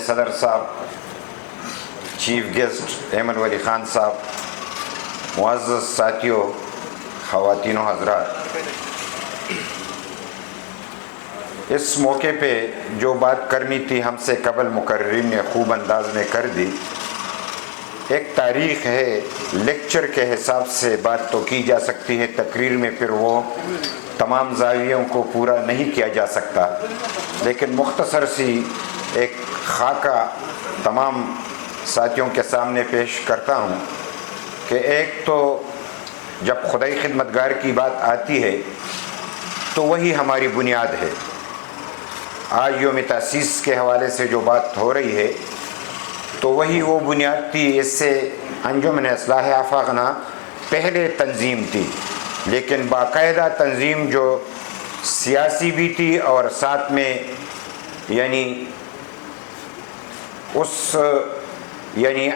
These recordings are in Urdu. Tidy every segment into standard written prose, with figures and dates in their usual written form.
صدر صاحب، چیف گیسٹ احمد ولی خان صاحب، معزز ساتھیوں، خواتین و حضرات، اس موقع پہ جو بات کرنی تھی ہم سے قبل مقررین نے خوب انداز میں کر دی۔ ایک تاریخ ہے، لیکچر کے حساب سے بات تو کی جا سکتی ہے، تقریر میں پھر وہ تمام زاویوں کو پورا نہیں کیا جا سکتا، لیکن مختصر سی ایک خاکہ تمام ساتھیوں کے سامنے پیش کرتا ہوں کہ ایک تو جب خدائی خدمتگار کی بات آتی ہے تو وہی ہماری بنیاد ہے۔ آج یوم تاسیس کے حوالے سے جو بات ہو رہی ہے تو وہی وہ بنیاد تھی۔ اس سے انجمن اصلاح افاقنا پہلے تنظیم تھی، لیکن باقاعدہ تنظیم جو سیاسی بھی تھی اور ساتھ میں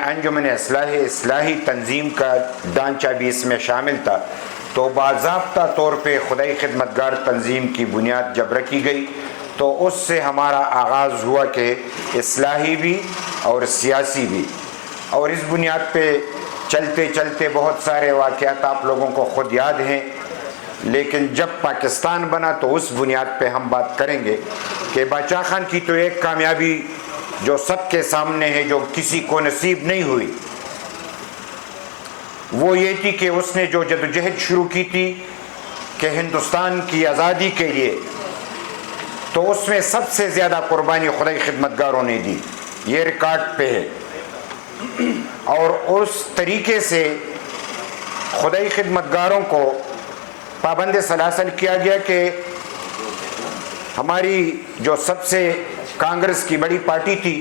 انجمن اصلاحی تنظیم کا ڈھانچہ بھی اس میں شامل تھا۔ تو باضابطہ طور پہ خدائی خدمتگار تنظیم کی بنیاد جب رکھی گئی تو اس سے ہمارا آغاز ہوا کہ اصلاحی بھی اور سیاسی بھی، اور اس بنیاد پہ چلتے چلتے بہت سارے واقعات آپ لوگوں کو خود یاد ہیں، لیکن جب پاکستان بنا تو اس بنیاد پہ ہم بات کریں گے کہ باچا خان کی تو ایک کامیابی جو سب کے سامنے ہے، جو کسی کو نصیب نہیں ہوئی، وہ یہ تھی کہ اس نے جو جدوجہد شروع کی تھی کہ ہندوستان کی آزادی کے لیے، تو اس میں سب سے زیادہ قربانی خدائی خدمتگاروں نے دی، یہ ریکارڈ پہ ہے۔ اور اس طریقے سے خدائی خدمتگاروں کو پابند سلاسل کیا گیا کہ ہماری جو سب سے کانگریس کی بڑی پارٹی تھی،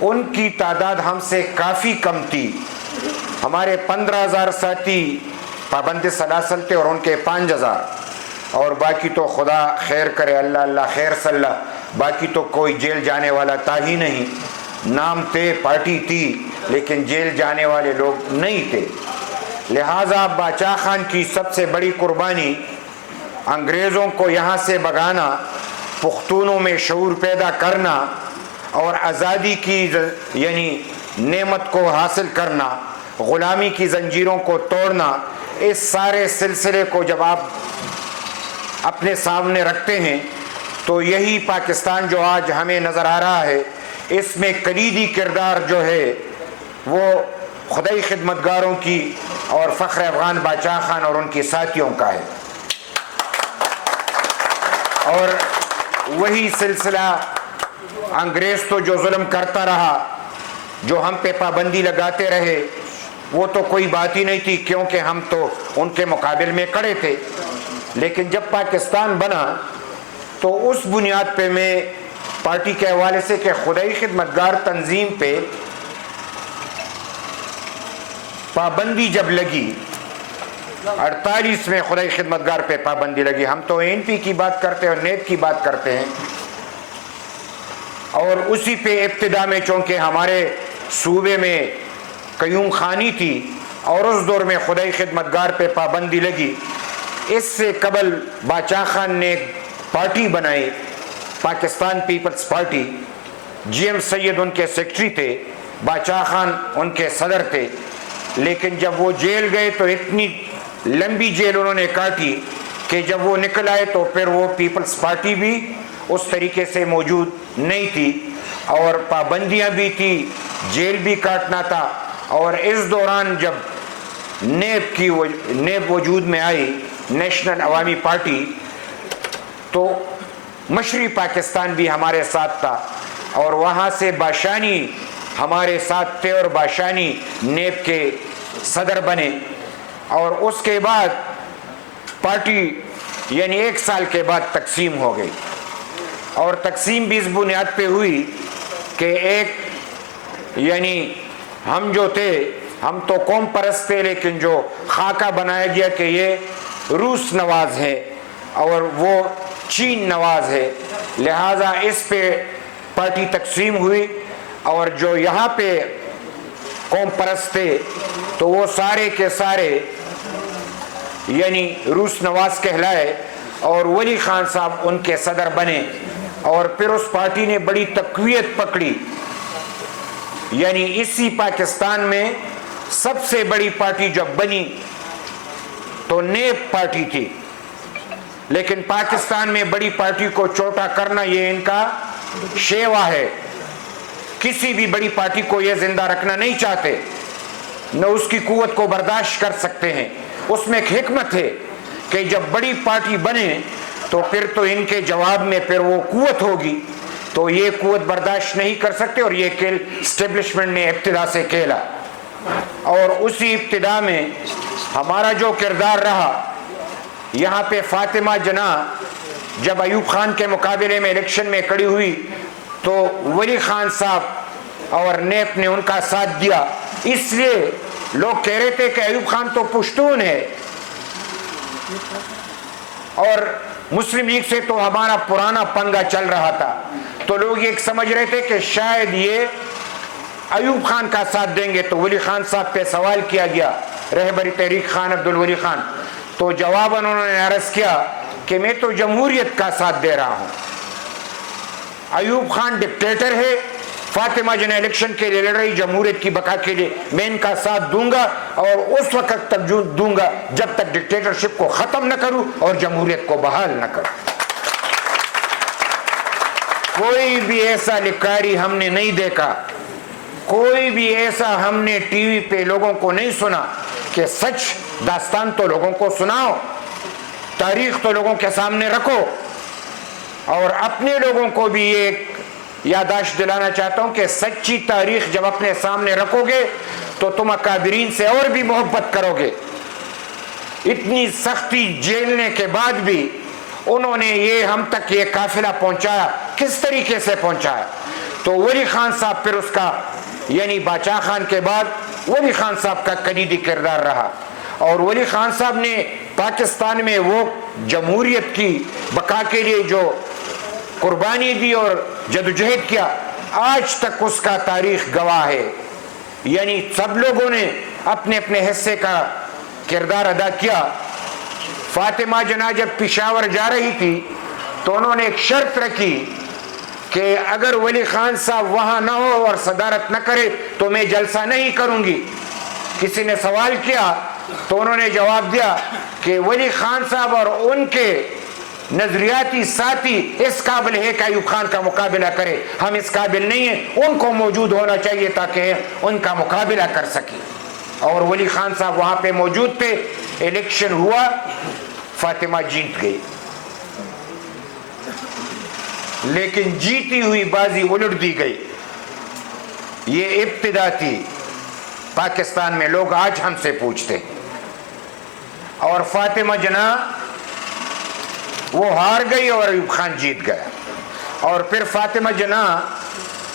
ان کی تعداد ہم سے کافی کم تھی۔ ہمارے 15,000 ساتھی پابند سلاسل تھے اور ان کے 5,000، اور باقی تو خدا خیر کرے، اللہ اللہ خیر صلی اللہ، باقی تو کوئی جیل جانے والا تھا ہی نہیں۔ نام تھے، پارٹی تھی، لیکن جیل جانے والے لوگ نہیں تھے۔ لہٰذا باچا خان کی سب سے بڑی قربانی انگریزوں کو یہاں سے بھگانا، پختونوں میں شعور پیدا کرنا اور آزادی کی نعمت کو حاصل کرنا، غلامی کی زنجیروں کو توڑنا، اس سارے سلسلے کو جب آپ اپنے سامنے رکھتے ہیں تو یہی پاکستان جو آج ہمیں نظر آ رہا ہے، اس میں کلیدی کردار جو ہے وہ خدائی خدمتگاروں کی اور فخر افغان باچا خان اور ان کے ساتھیوں کا ہے۔ اور وہی سلسلہ انگریز تو جو ظلم کرتا رہا، جو ہم پہ پابندی لگاتے رہے، وہ تو کوئی بات ہی نہیں تھی، کیونکہ ہم تو ان کے مقابل میں کھڑے تھے۔ لیکن جب پاکستان بنا تو اس بنیاد پہ میں پارٹی کے حوالے سے کہ خدائی خدمتگار تنظیم پہ پابندی جب لگی، 48 میں خدائی خدمتگار پہ پابندی لگی، ہم تو NP کی بات کرتے ہیں اور نیب کی بات کرتے ہیں، اور اسی پہ ابتدا میں چونکہ ہمارے صوبے میں قیوم خانی تھی اور اس دور میں خدائی خدمتگار پہ پابندی لگی۔ اس سے قبل باچا خان نے پارٹی بنائی، پاکستان پیپلز پارٹی، GM سید ان کے سیکرٹری تھے، باچا خان ان کے صدر تھے، لیکن جب وہ جیل گئے تو اتنی لمبی جیل انہوں نے کاٹی کہ جب وہ نکل آئے تو پھر وہ پیپلز پارٹی بھی اس طریقے سے موجود نہیں تھی، اور پابندیاں بھی تھی، جیل بھی کاٹنا تھا۔ اور اس دوران جب نیب وجود میں آئی، نیشنل عوامی پارٹی، تو مشرقی پاکستان بھی ہمارے ساتھ تھا، اور وہاں سے باشانی ہمارے ساتھ تھے اور باشانی نیب کے صدر بنے۔ اور اس کے بعد پارٹی 1 سال کے بعد تقسیم ہو گئی، اور تقسیم بھی اس بنیاد پہ ہوئی کہ ایک ہم جو تھے، ہم تو قوم پرست تھے، لیکن جو خاکہ بنایا گیا کہ یہ روس نواز ہے اور وہ چین نواز ہے، لہٰذا اس پہ پارٹی تقسیم ہوئی، اور جو یہاں پہ قوم پرست تھے تو وہ سارے کے سارے روس نواز کہلائے، اور ولی خان صاحب ان کے صدر بنے، اور پھر اس پارٹی نے بڑی تقویت پکڑی یعنی اسی پاکستان میں سب سے بڑی پارٹی جب بنی تو نیب پارٹی تھی، لیکن پاکستان میں بڑی پارٹی کو چھوٹا کرنا یہ ان کا شیوا ہے. کسی بھی بڑی پارٹی کو یہ زندہ رکھنا نہیں چاہتے، نہ اس کی قوت کو برداشت کر سکتے ہیں. اس میں ایک حکمت ہے کہ جب بڑی پارٹی بنے تو پھر تو ان کے جواب میں پھر وہ قوت ہوگی، تو یہ قوت برداشت نہیں کر سکتے، اور یہ کھیل اسٹیبلشمنٹ نے ابتدا سے کھیلا. اور اسی ابتدا میں ہمارا جو کردار رہا، یہاں پہ فاطمہ جناح جب ایوب خان کے مقابلے میں الیکشن میں کھڑی ہوئی تو ولی خان صاحب اور نیب نے ان کا ساتھ دیا. اس لیے لوگ کہہ رہے تھے کہ ایوب خان تو پشتون ہے، اور مسلم لیگ سے تو ہمارا پرانا پنگا چل رہا تھا، تو لوگ یہ سمجھ رہے تھے کہ شاید یہ ایوب خان کا ساتھ دیں گے. تو ولی خان صاحب پہ سوال کیا گیا، رہبری تحریک خان عبدالولی خان، تو جواباً انہوں نے عرض کیا کہ میں تو جمہوریت کا ساتھ دے رہا ہوں. ایوب خان ڈکٹیٹر ہے، فاطمہ جناح الیکشن کے لیے لڑ رہی جمہوریت کی بقا کے لیے، میں ان کا ساتھ دوں گا، اور اس وقت تک دوں گا جب تک ڈکٹیٹرشپ کو ختم نہ کروں اور جمہوریت کو بحال نہ کروں. کوئی بھی ایسا لکاری ہم نے نہیں دیکھا، کوئی بھی ایسا ہم نے ٹی وی پہ لوگوں کو نہیں سنا کہ سچ داستان تو لوگوں کو سناؤ، تاریخ تو لوگوں کے سامنے رکھو. اور اپنے لوگوں کو بھی یہ یادداشت دلانا چاہتا ہوں کہ سچی تاریخ جب اپنے سامنے رکھو گے تو تم اکابرین سے اور بھی محبت کرو گے. اتنی سختی جھیلنے کے بعد بھی انہوں نے یہ ہم تک یہ قافلہ پہنچایا، کس طریقے سے پہنچایا. تو ولی خان صاحب پھر اس کا یعنی باچا خان کے بعد ولی خان صاحب کا کلیدی کردار رہا، اور ولی خان صاحب نے پاکستان میں وہ جمہوریت کی بقا کے لیے جو قربانی دی اور جدوجہد کیا، آج تک اس کا تاریخ گواہ ہے. یعنی سب لوگوں نے اپنے اپنے حصے کا کردار ادا کیا. فاطمہ جناح جب پشاور جا رہی تھی تو انہوں نے ایک شرط رکھی کہ اگر ولی خان صاحب وہاں نہ ہو اور صدارت نہ کرے تو میں جلسہ نہیں کروں گی. کسی نے سوال کیا تو انہوں نے جواب دیا کہ ولی خان صاحب اور ان کے نظریاتی ساتھی اس قابل ہے کہ ایوب خان کا مقابلہ کرے، ہم اس قابل نہیں ہیں، ان کو موجود ہونا چاہیے تاکہ ان کا مقابلہ کر سکیں. اور ولی خان صاحب وہاں پہ موجود تھے. الیکشن ہوا، فاطمہ جیت گئی، لیکن جیتی ہوئی بازی الٹ دی گئی. یہ ابتدا تھی پاکستان میں. لوگ آج ہم سے پوچھتے ہیں، اور فاطمہ جناح وہ ہار گئی اور ایوب خان جیت گیا. اور پھر فاطمہ جناح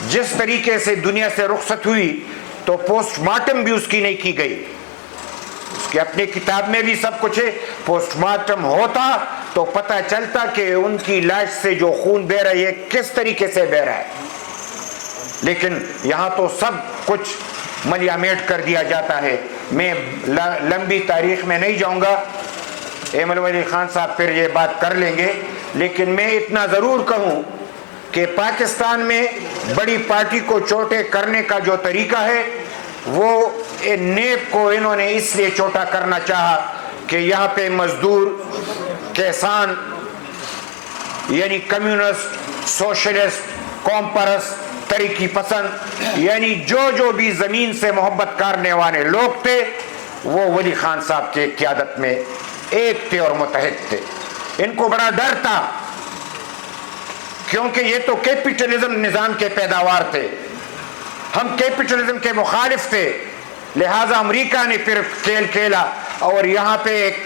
جس طریقے سے دنیا سے رخصت ہوئی تو پوسٹ مارٹم بھی اس کی نہیں کی گئی. اس کی اپنی کتاب میں بھی سب کچھ ہے. پوسٹ مارٹم ہوتا تو پتہ چلتا کہ ان کی لاش سے جو خون بہ رہا ہے کس طریقے سے بہ رہا ہے. لیکن یہاں تو سب کچھ ملیامیٹ کر دیا جاتا ہے. میں لمبی تاریخ میں نہیں جاؤں گا، ایمل ولی خان صاحب پھر یہ بات کر لیں گے، لیکن میں اتنا ضرور کہوں کہ پاکستان میں بڑی پارٹی کو چھوٹے کرنے کا جو طریقہ ہے وہ نیب کو انہوں نے اس لیے چھوٹا کرنا چاہا کہ یہاں پہ مزدور، کسان، یعنی کمیونسٹ، سوشلسٹ، قوم پرست، ترقی پسند، یعنی جو بھی زمین سے محبت کرنے والے لوگ تھے وہ ولی خان صاحب کے قیادت میں ایک تھے اور متحد تھے. ان کو بڑا ڈر تھا کیونکہ یہ تو کیپٹلزم نظام کے پیداوار تھے، ہم کیپٹلزم کے مخالف تھے. لہٰذا امریکہ نے پھر کھیل کھیلا اور یہاں پہ ایک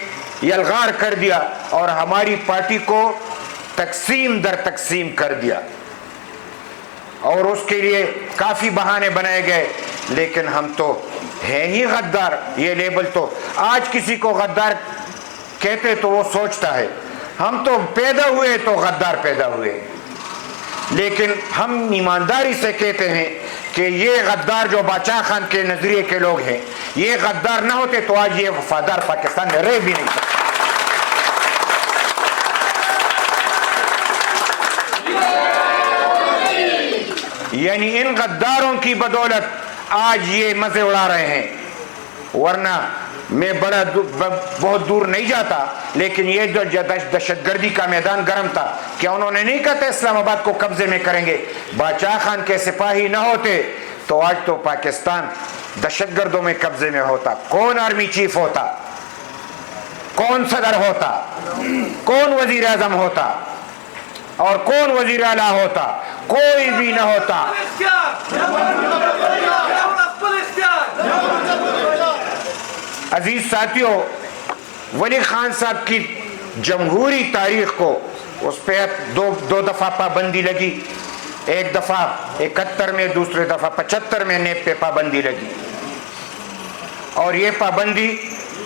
یلغار کر دیا اور ہماری پارٹی کو تقسیم در تقسیم کر دیا، اور اس کے لیے کافی بہانے بنائے گئے. لیکن ہم تو ہیں ہی غدار. یہ لیبل تو آج کسی کو غدار کہتے تو وہ سوچتا ہے ہم تو پیدا ہوئے تو غدار پیدا ہوئے. لیکن ہم ایمانداری سے کہتے ہیں کہ یہ غدار جو باچا خان کے نظریے کے لوگ ہیں، یہ غدار نہ ہوتے تو آج یہ وفادار پاکستان میں رہ بھی نہیں سکتے. یعنی ان غداروں کی بدولت آج یہ مزے اڑا رہے ہیں، ورنہ میں بہت دور نہیں جاتا، لیکن یہ جو دہشت گردی کا میدان گرم تھا، کیا انہوں نے نہیں کہا تھا اسلام آباد کو قبضے میں کریں گے؟ باچا خان کے سپاہی نہ ہوتے تو آج تو پاکستان دہشت گردوں میں قبضے میں ہوتا۔ کون آرمی چیف ہوتا؟ کون صدر ہوتا؟ کون وزیر اعظم ہوتا؟ اور کون وزیر اعلیٰ ہوتا؟ کوئی بھی نہ ہوتا۔ عزیز ساتھیوں، ولی خان صاحب کی جمہوری تاریخ کو اس پہ دو دفعہ پابندی لگی، ایک دفعہ 71 میں، دوسرے دفعہ 75 میں نیب پہ پابندی لگی، اور یہ پابندی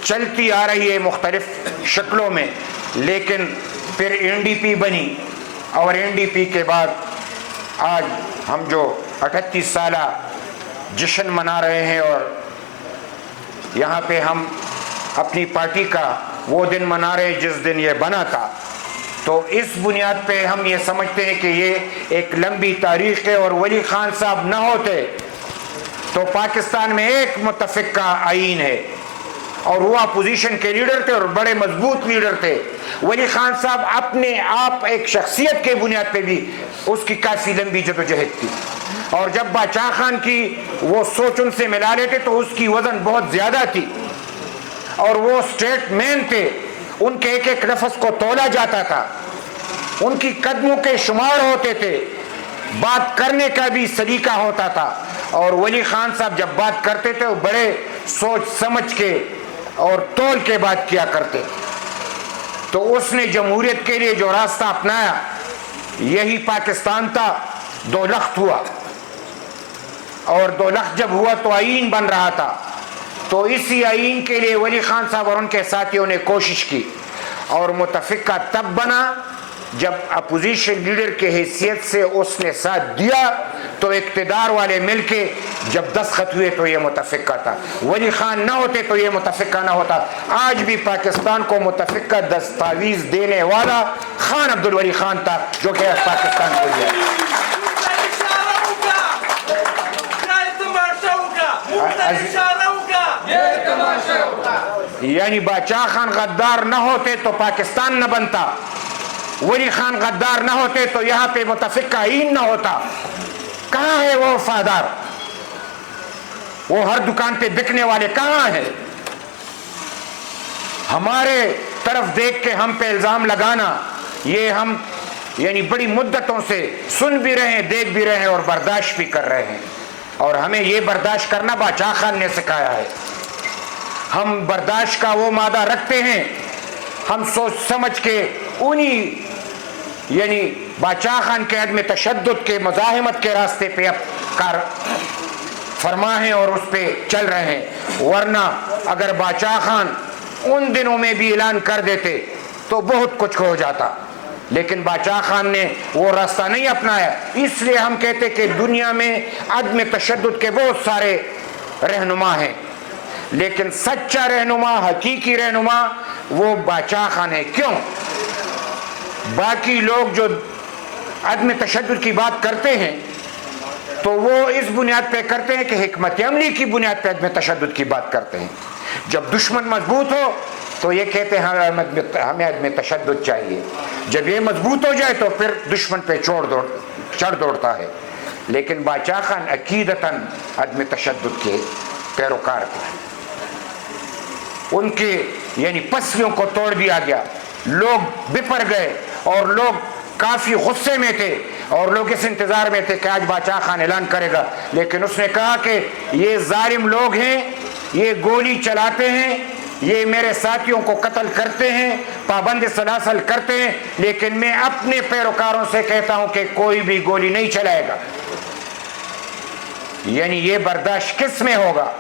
چلتی آ رہی ہے مختلف شکلوں میں، لیکن پھر NDP بنی، اور NDP کے بعد آج ہم جو 38 سالہ جشن منا رہے ہیں، اور یہاں پہ ہم اپنی پارٹی کا وہ دن منا رہے ہیں جس دن یہ بنا تھا، تو اس بنیاد پہ ہم یہ سمجھتے ہیں کہ یہ ایک لمبی تاریخ ہے، اور ولی خان صاحب نہ ہوتے تو پاکستان میں ایک متفقہ آئین ہے، اور وہ اپوزیشن کے لیڈر تھے اور بڑے مضبوط لیڈر تھے۔ ولی خان صاحب اپنے آپ ایک شخصیت کے بنیاد پہ بھی اس کی کافی لمبی جدوجہد تھی، اور جب باچا خان کی وہ سوچ ان سے ملا لیتے تو اس کی وزن بہت زیادہ تھی، اور وہ اسٹیٹ مین تھے، ان کے ایک ایک نفس کو تولا جاتا تھا، ان کی قدموں کے شمار ہوتے تھے، بات کرنے کا بھی سلیقہ ہوتا تھا، اور ولی خان صاحب جب بات کرتے تھے وہ بڑے سوچ سمجھ کے اور تول کے بات کیا کرتے۔ تو اس نے جمہوریت کے لیے جو راستہ اپنایا یہی پاکستان تھا۔ 2 لخت ہوا، اور 2 لخت جب ہوا تو آئین بن رہا تھا، تو اسی آئین کے لیے ولی خان صاحب اور ان کے ساتھیوں نے کوشش کی، اور متفقہ تب بنا جب اپوزیشن لیڈر کے حیثیت سے اس نے ساتھ دیا، تو اقتدار والے مل کے جب دستخط ہوئے تو یہ متفقہ تھا۔ ولی خان نہ ہوتے تو یہ متفقہ نہ ہوتا۔ آج بھی پاکستان کو متفقہ دستاویز دینے والا خان عبدالولی خان تھا، جو کہ پاکستان کو دیا۔ یعنی باچا خان غدار نہ ہوتے تو پاکستان نہ بنتا، ولی خان غدار نہ ہوتے تو یہاں پہ متفقہ آئین نہ ہوتا۔ کہاں ہے وہ وفادار؟ وہ ہر دکان پہ بکنے والے کہاں ہیں؟ ہمارے طرف دیکھ کے ہم پہ الزام لگانا، یہ ہم یعنی بڑی مدتوں سے سن بھی رہے ہیں، دیکھ بھی رہے ہیں، اور برداشت بھی کر رہے ہیں، اور ہمیں یہ برداشت کرنا باچا خان نے سکھایا ہے۔ ہم برداشت کا وہ مادہ رکھتے ہیں، ہم سوچ سمجھ کے انہی یعنی باچا خان کے عدم تشدد کے مزاحمت کے راستے پہ اب کار فرما ہیں اور اس پہ چل رہے ہیں، ورنہ اگر باچا خان ان دنوں میں بھی اعلان کر دیتے تو بہت کچھ ہو جاتا، لیکن باچا خان نے وہ راستہ نہیں اپنایا۔ اس لیے ہم کہتے کہ دنیا میں عدم تشدد کے بہت سارے رہنما ہیں، لیکن سچا رہنما، حقیقی رہنما وہ باچا خان ہے۔ کیوں؟ باقی لوگ جو عدم تشدد کی بات کرتے ہیں تو وہ اس بنیاد پہ کرتے ہیں کہ حکمت عملی کی بنیاد پہ عدم تشدد کی بات کرتے ہیں۔ جب دشمن مضبوط ہو تو یہ کہتے ہیں ہمیں عدم تشدد چاہیے، جب یہ مضبوط ہو جائے تو پھر دشمن پہ چڑھ دوڑتا ہے۔ لیکن باچا خان عقیدتاً عدم تشدد کے پیروکار تھے، ان کے یعنی پسلیوں کو توڑ دیا گیا، لوگ بپر گئے، اور لوگ کافی غصے میں تھے، اور لوگ اس انتظار میں تھے کہ آج باچا خان اعلان کرے گا، لیکن اس نے کہا کہ یہ ظالم لوگ ہیں، یہ گولی چلاتے ہیں، یہ میرے ساتھیوں کو قتل کرتے ہیں، پابند سلاسل کرتے ہیں، لیکن میں اپنے پیروکاروں سے کہتا ہوں کہ کوئی بھی گولی نہیں چلائے گا۔ یعنی یہ برداشت کس میں ہوگا؟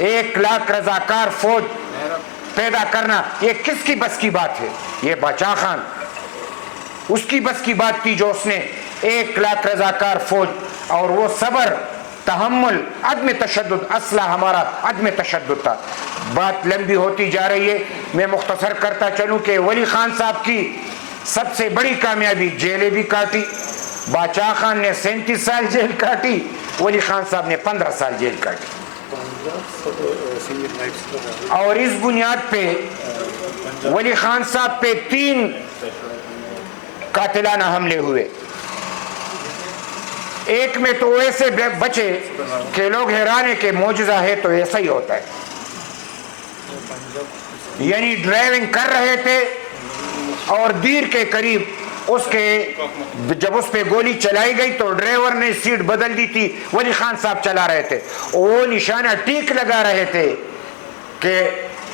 1 لاکھ رضاکار فوج پیدا کرنا یہ کس کی بس کی بات ہے؟ یہ باچا خان اس کی بس کی بات تھی، جو اس نے 1 لاکھ رضاکار فوج، اور وہ صبر، تحمل، عدم تشدد، اسلحہ ہمارا عدم تشدد تھا۔ بات لمبی ہوتی جا رہی ہے، میں مختصر کرتا چلوں کہ ولی خان صاحب کی سب سے بڑی کامیابی جیلیں بھی کاٹی، باچا خان نے 37 سال جیل کاٹی، ولی خان صاحب نے 15 سال جیل کاٹی. اور اس بنیاد پہ ولی خان صاحب پہ 3 قاتلانہ حملے ہوئے. ایک میں تو ایسے بچے کہ لوگ حیران ہیں کہ معجزہ ہے تو ایسا ہی ہوتا ہے. یعنی ڈرائیونگ کر رہے تھے اور دیر کے قریب اس کے جب اس پہ گولی چلائی گئی تو ڈرائیور نے سیٹ بدل دی تھی. ولی خان صاحب چلا رہے تھے, وہ نشانہ ٹیک لگا رہے تھے کہ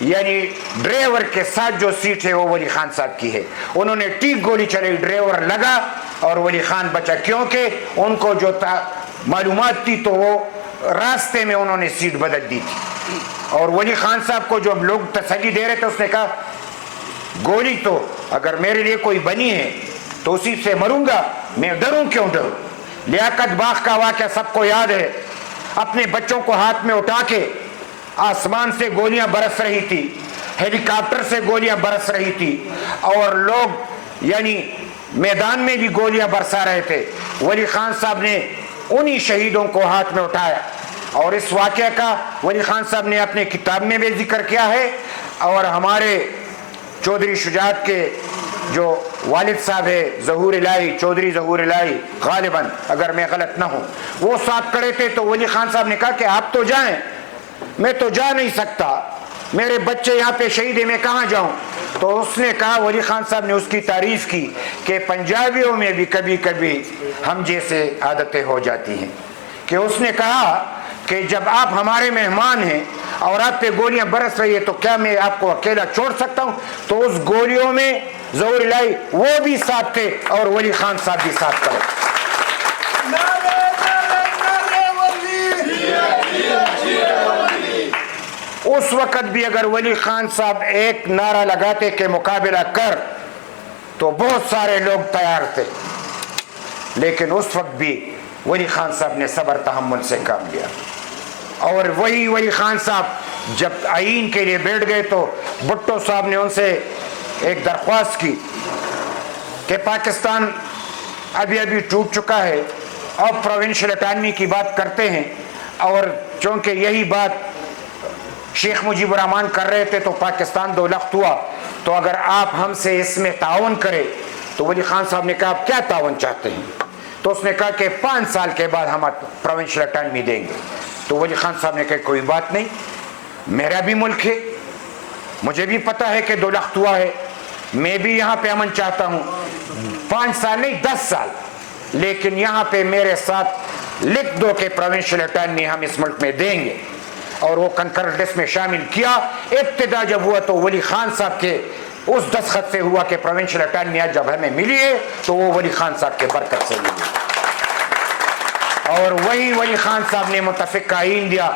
یعنی ڈرائیور کے ساتھ جو سیٹ ہے وہ ولی خان صاحب کی ہے. انہوں نے ٹیک گولی چلائی, ڈرائیور لگا اور ولی خان بچا, کیونکہ ان کو جو معلومات تھی تو وہ راستے میں انہوں نے سیٹ بدل دی تھی. اور ولی خان صاحب کو جو لوگ تسلی دے رہے تھے اس نے کہا گولی تو اگر میرے لیے کوئی بنی ہے تو اسی سے مروں گا, میں ڈروں کیوں ڈروں. لیاقت باغ کا واقعہ سب کو یاد ہے, اپنے بچوں کو ہاتھ میں اٹھا کے آسمان سے گولیاں برس رہی تھی, ہیلی کاپٹر سے گولیاں برس رہی تھی اور لوگ یعنی میدان میں بھی گولیاں برسا رہے تھے. ولی خان صاحب نے انہی شہیدوں کو ہاتھ میں اٹھایا اور اس واقعہ کا ولی خان صاحب نے اپنے کتاب میں بھی ذکر کیا ہے. اور ہمارے چودھری شجاعت کے جو والد صاحب ہے ظہور الہی, چودھری ظہور الہی غالباً اگر میں غلط نہ ہوں, وہ ساتھ کھڑے تھے. تو ولی خان صاحب نے کہا کہ آپ تو جائیں, میں تو جا نہیں سکتا, میرے بچے یہاں پہ شہید ہیں, میں کہاں جاؤں. تو اس نے کہا, ولی خان صاحب نے اس کی تعریف کی کہ پنجابیوں میں بھی کبھی کبھی ہم جیسے عادتیں ہو جاتی ہیں. کہ اس نے کہا کہ جب آپ ہمارے مہمان ہیں اور آپ پہ گولیاں برس رہی ہے تو کیا میں آپ کو اکیلا چھوڑ سکتا ہوں. تو اس گولیوں میں ظہور الہی وہ بھی ساتھ تھے اور ولی خان صاحب بھی ساتھ تھے. اس وقت بھی اگر ولی خان صاحب ایک نعرہ لگاتے کہ مقابلہ کر تو بہت سارے لوگ تیار تھے, لیکن اس وقت بھی ولی خان صاحب نے صبر تحمل سے کام لیا. اور وہی ولی خان صاحب جب آئین کے لیے بیٹھ گئے تو بھٹو صاحب نے ان سے ایک درخواست کی کہ پاکستان ابھی ابھی ٹوٹ چکا ہے, اب پروونشل اٹانومی کی بات کرتے ہیں, اور چونکہ یہی بات شیخ مجیب الرحمان کر رہے تھے تو پاکستان 2 لخت ہوا, تو اگر آپ ہم سے اس میں تعاون کریں. تو ولی خان صاحب نے کہا آپ کیا تعاون چاہتے ہیں. تو اس نے کہا کہ 5 سال کے بعد ہم پروونشل اٹانومی دیں گے. تو ولی خان صاحب نے کہا کوئی بات نہیں, میرا بھی ملک ہے, مجھے بھی پتا ہے کہ 2 لخت ہوا ہے, میں بھی یہاں پہ امن چاہتا ہوں, 5 سال نہیں 10 سال, لیکن یہاں پہ میرے ساتھ لکھ دو کہ پروونشل اٹانومی ہم اس ملک میں دیں گے. اور وہ کنکرنٹ لسٹ میں شامل کیا. ابتدا جب ہوا تو ولی خان صاحب کے اس دستخط سے ہوا کہ پروونشل اٹانومی جب ہمیں ملی ہے تو وہ ولی خان صاحب کے برکت سے ملی, اور وہی ولی خان صاحب نے متفق آئین دیا.